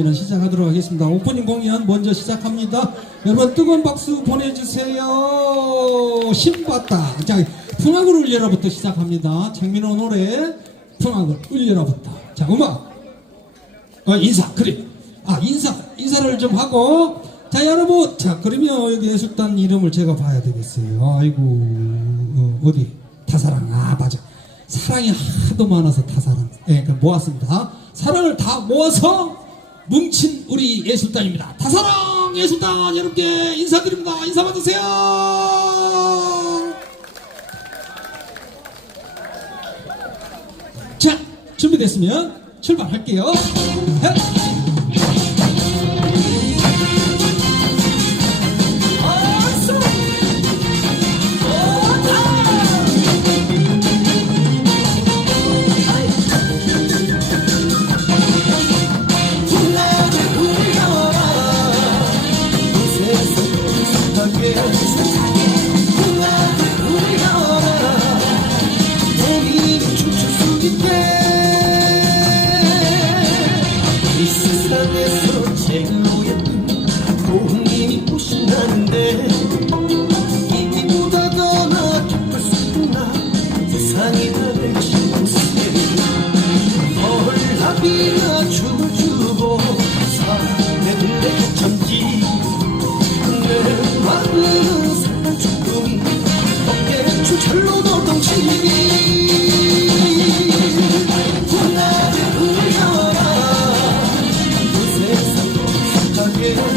는 시작하도록 하겠습니다. 오프닝 공연 먼저 시작합니다. 여러분 뜨거운 박수 보내주세요. 신봤다. 자, 풍악을 울려라부터 시작합니다. 장민호 노래 풍악을 울려라부터. 자, 음악. 어, 인사, 그래. 아, 인사, 인사를 좀 하고. 자, 여러분. 자, 그러면 여기 예술단 이름을 제가 봐야 되겠어요. 아이고, 어, 어디? 다사랑. 아, 맞아. 사랑이 하도 많아서 다사랑. 예, 그 모았습니다. 사랑을 다 모아서 뭉친 우리 예술단입니다. 다사랑 예술단 여러분께 인사드립니다. 인사 받으세요. 자, 준비됐으면 출발할게요. 세상 복잡하게 나를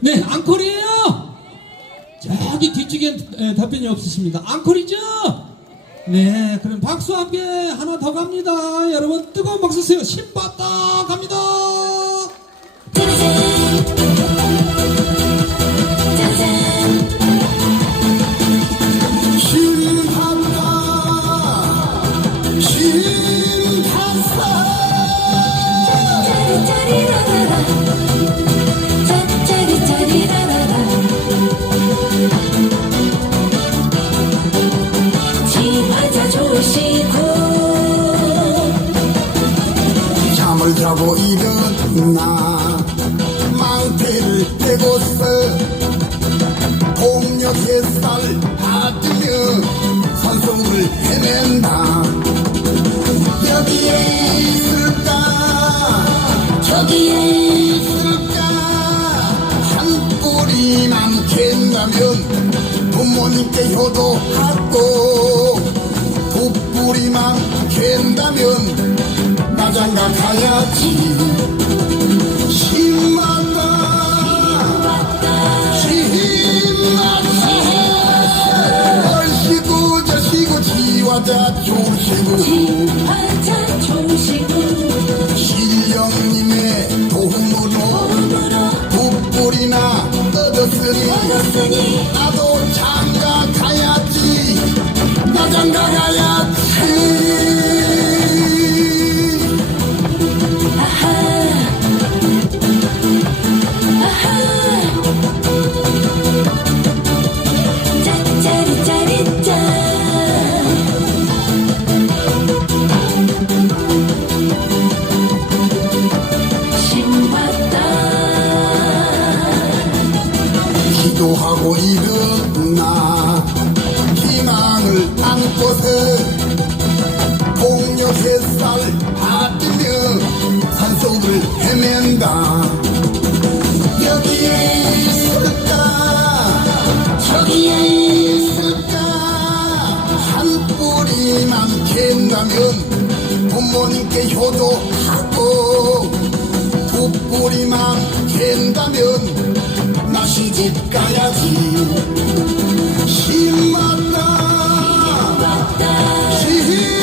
네, 앙콜이에요. 저기 뒤쪽엔 에, 답변이 없으십니다. 앙콜이죠? 네, 그럼 박수 함께 하나 더 갑니다. 여러분 뜨거운 박수 주세요. 신봤다 갑니다. 신한다 신한사 자고 일어나 망태를 떼고서 동력 햇살 받으며 산송을 헤맨다. 여기에 있을까? 저기에 있을까? 한 뿌리만 캔다면 부모님께 효도하고 두 뿌리만 된다면 조시구 화자 조시구 신령님의 도움으로 얻었으니 얻었으니 나도 장가 가야지. 나 장가 가야 기도하고 일어나. 희망을 안고서 공녀 햇살 받으며 산속을 헤맨다. 여기에 있을까? 저기에 있을까? 한 뿌리만 캔다면 부모님께 효도하고 두 뿌리만 캔다면 나 시집 가야지. 힘맞다. 힘받다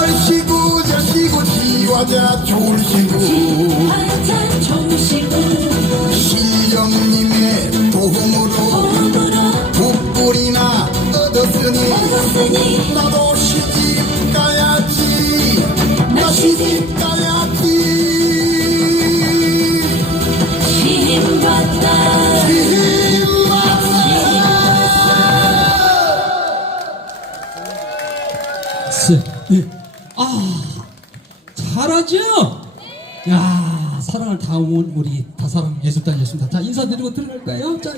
얼씨구 저씨구 지화자 졸시구 화자 조시구 신령님의 도움으로 얻었으니 얻었으니 나도 시집 가야지. 나 시집 가 스, 예. 아, 잘하죠? 야, 사랑을 다운 우리 다사랑 예술단이었습니다. 자, 인사드리고 들어갈까요? 자,